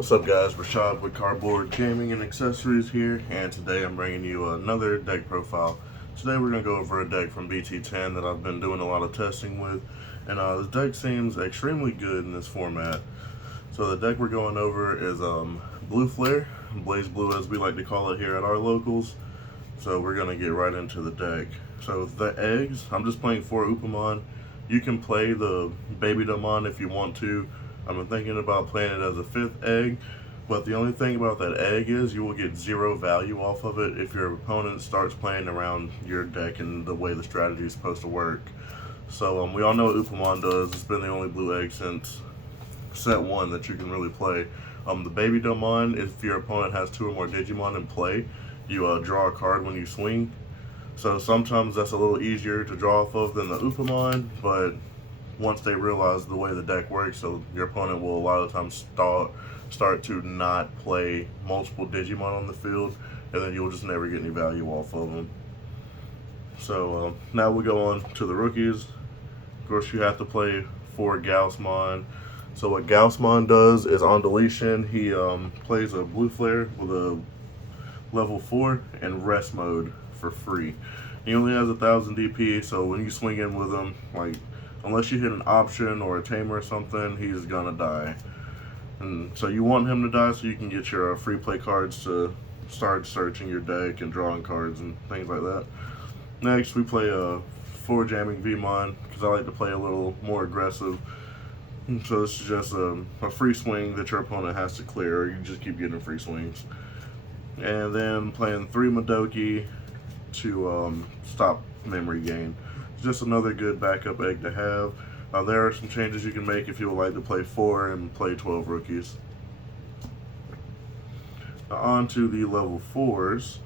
What's up, guys? Rashad with Cardboard Gaming and Accessories here, and today I'm bringing you another deck profile. Today we're going to go over a deck from BT10 that I've been doing a lot of testing with, and this deck seems extremely good in this format. So the deck we're going over is Blue Flare, BlazBlue as we like to call it here at our locals. So we're going to get right into the deck. So the eggs, I'm just playing 4 Upamon. You can play the Baby Domon if you want to. I've been thinking about playing it as a 5th egg, but the only thing about that egg is you will get 0 value off of it if your opponent starts playing around your deck and the way the strategy is supposed to work. So we all know what Upamon does. It's been the only blue egg since set 1 that you can really play. The Baby Domon, if your opponent has 2 or more Digimon in play, you draw a card when you swing. So sometimes that's a little easier to draw off of than the Upamon, but once they realize the way the deck works, so your opponent will a lot of times start to not play multiple Digimon on the field, and then you'll just never get any value off of them. So now we go on to the rookies. Of course, you have to play 4 Gaussmon. So what Gaussmon does is on deletion, he plays a Blue Flare with a level 4 and rest mode for free. He only has 1,000 DP, so when you swing in with him, like, unless you hit an option or a tamer or something, he's gonna die. And so you want him to die so you can get your free play cards to start searching your deck and drawing cards and things like that. Next, we play 4 Jamming Vmon, because I like to play a little more aggressive. So this is just a free swing that your opponent has to clear, or you just keep getting free swings. And then playing 3 Madoki to stop memory gain. Just another good backup egg to have. There are some changes you can make if you would like to play 4 and play 12 rookies. Now on to the level 4s.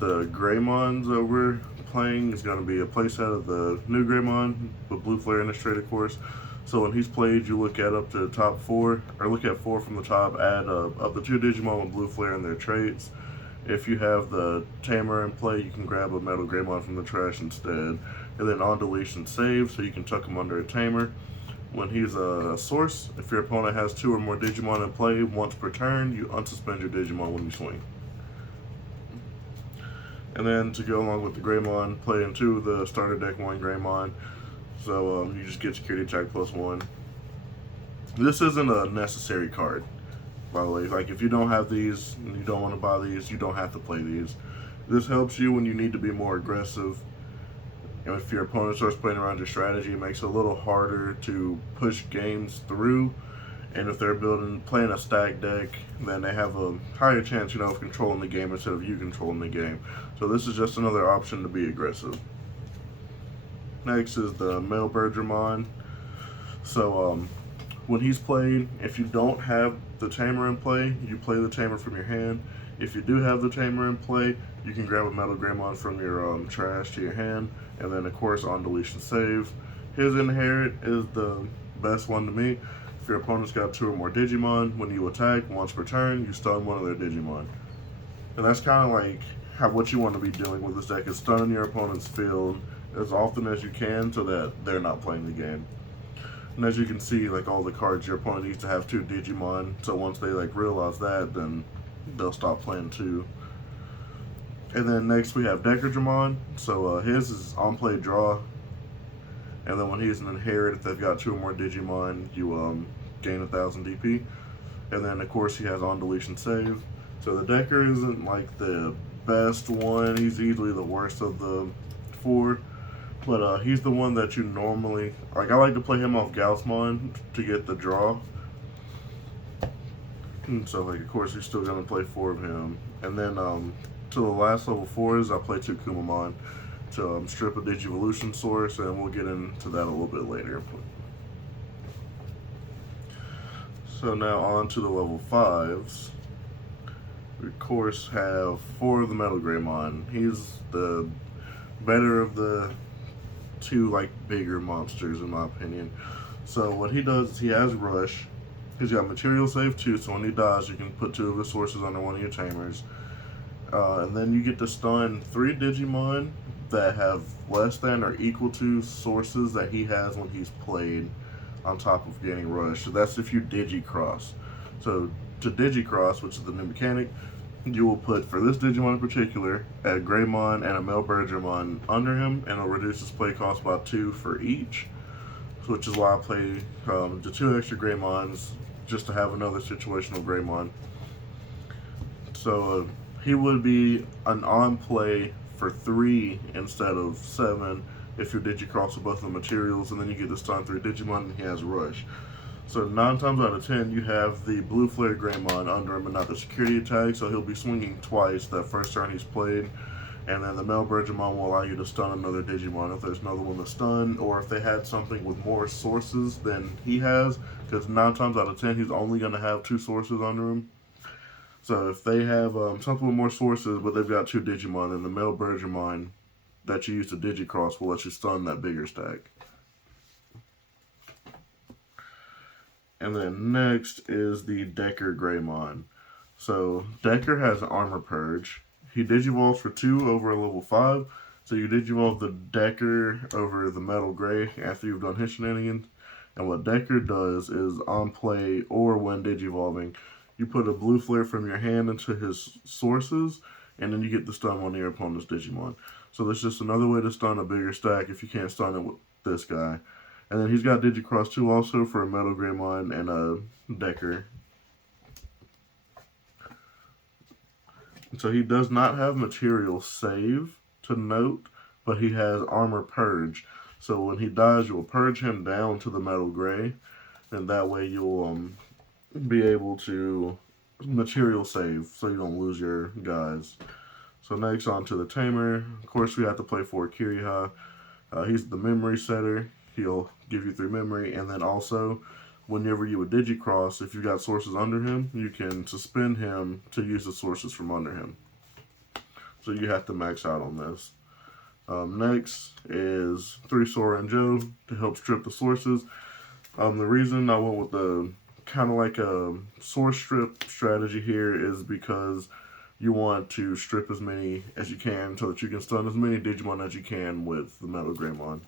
The Greymons that we're playing is going to be a playset of the new Greymon with Blue Flare in its trait, of course. So when he's played, you look at up to the top 4, or look at 4 from the top, add up to 2 Digimon with Blue Flare in their traits. If you have the Tamer in play, you can grab a Metal Greymon from the trash instead. And then on deletion save, so you can tuck him under a Tamer. When he's a source, if your opponent has 2 or more Digimon in play, once per turn, you unsuspend your Digimon when you swing. And then to go along with the Greymon, playing 2 of the starter deck 1 Greymon. So you just get security attack +1. This isn't a necessary card, by the way. Like, if you don't have these and you don't want to buy these, you don't have to play these. This helps you when you need to be more aggressive. And if your opponent starts playing around your strategy, it makes it a little harder to push games through. And if they're playing a stack deck, then they have a higher chance, of controlling the game instead of you controlling the game. So this is just another option to be aggressive. Next is the Male Birdramon. So when he's played, if you don't have the Tamer in play, you play the Tamer from your hand. If you do have the Tamer in play, you can grab a Metal Greymon from your trash to your hand, and then of course on deletion save. His Inherit is the best one to me. If your opponent's got 2 or more Digimon, when you attack once per turn, you stun one of their Digimon. And that's kind of like what you want to be doing with this deck, is stunning your opponent's field as often as you can so that they're not playing the game. And as you can see, like, all the cards, your opponent needs to have 2 Digimon, so once they realize that, then they'll stop playing 2. And then next we have Decadramon. So his is on play draw, and then when he's an Inherit, if they've got 2 or more Digimon, you gain 1,000 DP. And then of course he has on deletion save. So the Decker isn't like the best one. He's easily the worst of the 4. But he's the one that you normally, I like to play him off Gaussmon to get the draw. And so of course you're still going to play 4 of him. And then to the last level 4s, I play 2 Kumamon to strip a Digivolution source, and we'll get into that a little bit later. So now on to the level 5s. We of course have 4 of the Metal Greymon. He's the better of the 2 bigger monsters in my opinion. So what he does is he has Rush. He's got Material Save 2, so when he dies you can put 2 of his sources under one of your Tamers. And then you get to stun 3 Digimon that have less than or equal to sources that he has when he's played, on top of getting Rush. So that's if you Digicross. So to Digicross, which is the new mechanic, you will put, for this Digimon in particular, a Greymon and a male Bergermon under him, and it'll reduce his play cost by 2 for each, which is why I play the 2 extra Greymons, just to have another situational Greymon. So he would be an on-play for 3 instead of 7 if you Digicross with both the materials, and then you get the stun 3 Digimon, and he has Rush. So 9 times out of 10, you have the Blue Flare Greymon under him and not the security attack, so he'll be swinging twice that first turn he's played. And then the male Bergermon will allow you to stun another Digimon if there's another one to stun, or if they had something with more sources than he has, because 9 times out of 10, he's only going to have 2 sources under him. So if they have something with more sources, but they've got 2 Digimon, then the male Bergermon that you use to Digicross will let you stun that bigger stack. And then next is the Decker Greymon. So Decker has Armor Purge. He Digivolves for 2 over a level 5. So you Digivolve the Decker over the Metal Gray after you've done his shenanigans. And what Decker does is on play or when Digivolving, you put a Blue Flare from your hand into his sources, and then you get the stun on your opponent's Digimon. So that's just another way to stun a bigger stack if you can't stun it with this guy. And then he's got Digicross 2 also for a Metal Greymon and a Decker. So he does not have material save to note, but he has Armor Purge. So when he dies, you'll purge him down to the Metal Gray, and that way you'll be able to material save so you don't lose your guys. So next on to the Tamer. Of course, we have to play for Kiriha. He's the memory setter. He'll give you 3 memory, and then also, whenever you would Digicross, if you got sources under him, you can suspend him to use the sources from under him. So you have to max out on this. Next is 3 Sora and Joe to help strip the sources. The reason I went with the kind of like a source strip strategy here is because you want to strip as many as you can so that you can stun as many Digimon as you can with the Metal Greymon.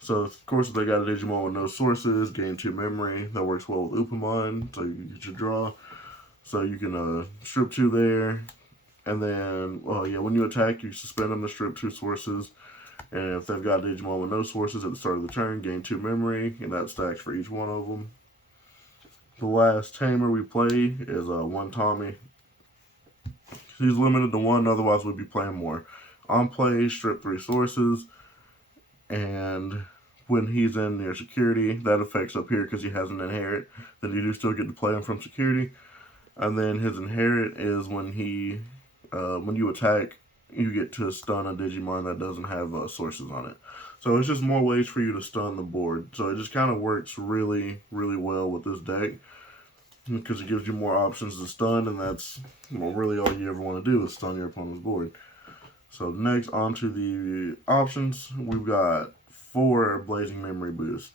So, of course, if they got a Digimon with no sources, gain 2 memory. That works well with Upamon, so you get your draw. So you can strip 2 there. And then, when you attack, you suspend them to strip 2 sources. And if they've got a Digimon with no sources at the start of the turn, gain 2 memory. And that stacks for each one of them. The last Tamer we play is 1 Tommy. He's limited to 1, otherwise we'd be playing more. On play, strip 3 sources. And when he's in near security, that affects up here because he has an inherit. Then you do still get to play him from security. And then his inherit is when when you attack, you get to stun a Digimon that doesn't have sources on it. So it's just more ways for you to stun the board. So it just kind of works really, really well with this deck because it gives you more options to stun, and that's really all you ever want to do is stun your opponent's board. So next, on to the options, we've got 4 Blazing Memory Boosts.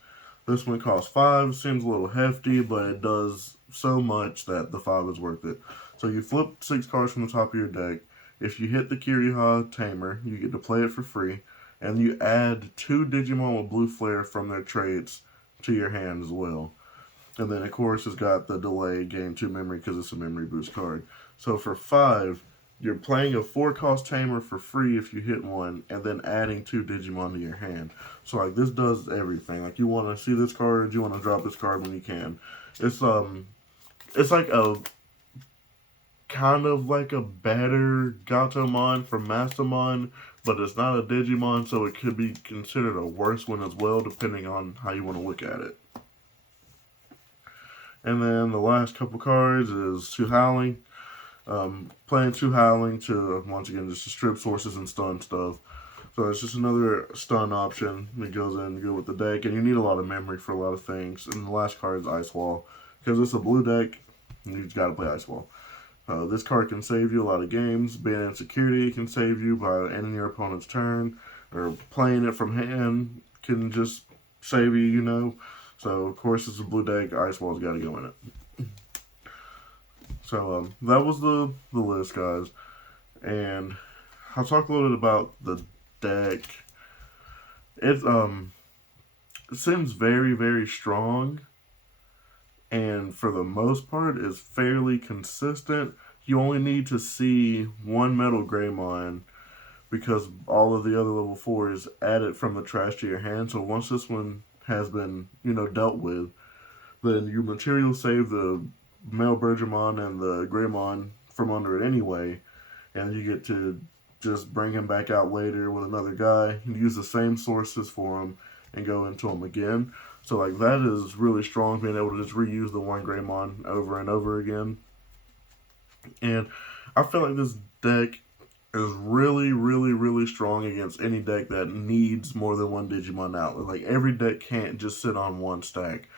This one costs 5, seems a little hefty, but it does so much that the 5 is worth it. So you flip 6 cards from the top of your deck. If you hit the Kiriha Tamer, you get to play it for free, and you add 2 Digimon with Blue Flare from their traits to your hand as well. And then, of course, it's got the delay, gain 2 memory because it's a memory boost card. So for 5, you're playing a 4-cost Tamer for free if you hit one, and then adding 2 Digimon to your hand. So, like, this does everything. Like, you want to see this card, you want to drop this card when you can. It's like a kind of like a better Gatomon from Mastamon, but it's not a Digimon, so it could be considered a worse one as well, depending on how you want to look at it. And then the last couple cards is 2 Howling. Playing 2 Howling to, once again, just to strip sources and stun stuff. So it's just another stun option that goes in good with the deck, and you need a lot of memory for a lot of things. And the last card is Ice Wall. Because it's a blue deck, you just gotta play Ice Wall. This card can save you a lot of games. Being in security can save you by ending your opponent's turn, or playing it from hand can just save you, So, of course, it's a blue deck. Ice Wall's got to go in it. So, that was the list, guys. And I'll talk a little bit about the deck. It seems very, very strong. and for the most part is fairly consistent. You only need to see one Metal Greymon because all of the other level 4s added from the trash to your hand. So once this one has been, dealt with, then you material save the male Bergermon and the Greymon from under it anyway, and you get to just bring him back out later with another guy, use the same sources for him, and go into him again. So like that is really strong, being able to just reuse the one Greymon over and over again. And I feel like this deck is really, really, really strong against any deck that needs more than one Digimon out. Like every deck can't just sit on one stack.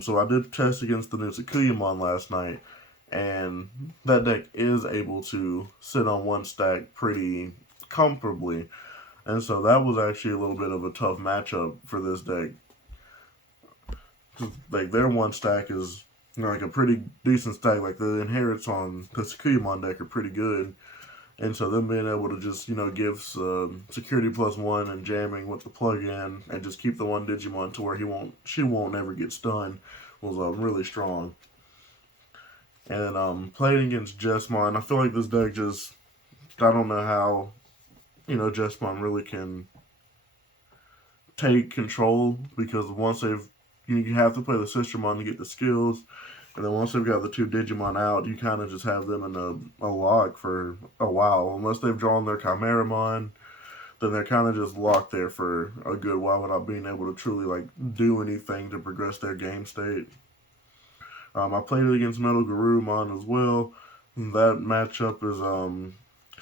So I did test against the new Tsukuyamon last night, and that deck is able to sit on one stack pretty comfortably. And so that was actually a little bit of a tough matchup for this deck. Like their one stack is like a pretty decent stack. Like the inherits on the Tsukuyamon deck are pretty good. And so them being able to just, give security +1 and jamming with the plug-in and just keep the one Digimon to where she won't ever get stunned was really strong. And playing against Jessmon, I feel like this deck just, I don't know how, Jessmon really can take control, because once you have to play the Sistermon to get the skills. And then once they've got the two Digimon out, you kind of just have them in a lock for a while. Unless they've drawn their Chimeramon, then they're kind of just locked there for a good while without being able to truly do anything to progress their game state. I played it against Metal Garurumon as well. That matchup is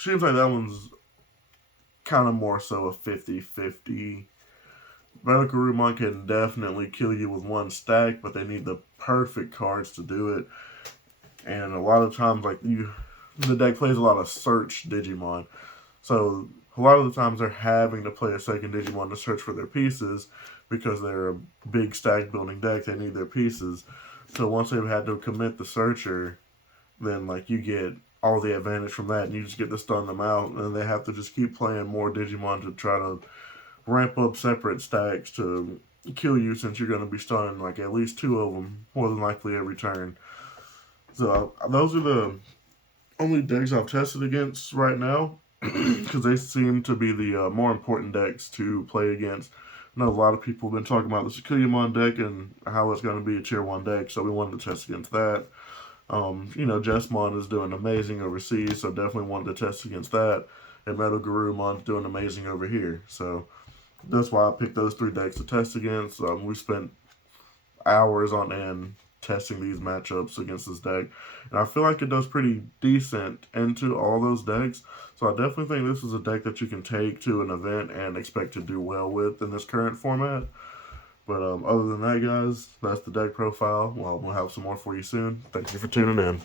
seems like that one's kind of more so a 50-50. Metal Garurumon can definitely kill you with one stack, but they need the perfect cards to do it. And a lot of times, the deck plays a lot of search Digimon. So a lot of the times they're having to play a second Digimon to search for their pieces, because they're a big stack building deck. They need their pieces. So once they've had to commit the searcher, then you get all the advantage from that, and you just get to stun them out. And they have to just keep playing more Digimon to try to ramp up separate stacks to kill you, since you're going to be stunning at least two of them more than likely every turn. So those are the only decks I've tested against right now, because they seem to be the more important decks to play against. I know a lot of people have been talking about the Tsukuyamon deck and how it's going to be a tier 1 deck, so we wanted to test against that. Jessmon is doing amazing overseas, so definitely wanted to test against that. And Metal Garurumon's doing amazing over here, so that's why I picked those 3 decks to test against. We spent hours on end testing these matchups against this deck, and I feel like it does pretty decent into all those decks. So I definitely think this is a deck that you can take to an event and expect to do well with in this current format. But other than that, guys, that's the deck profile. Well, we'll have some more for you soon. Thank you for tuning in.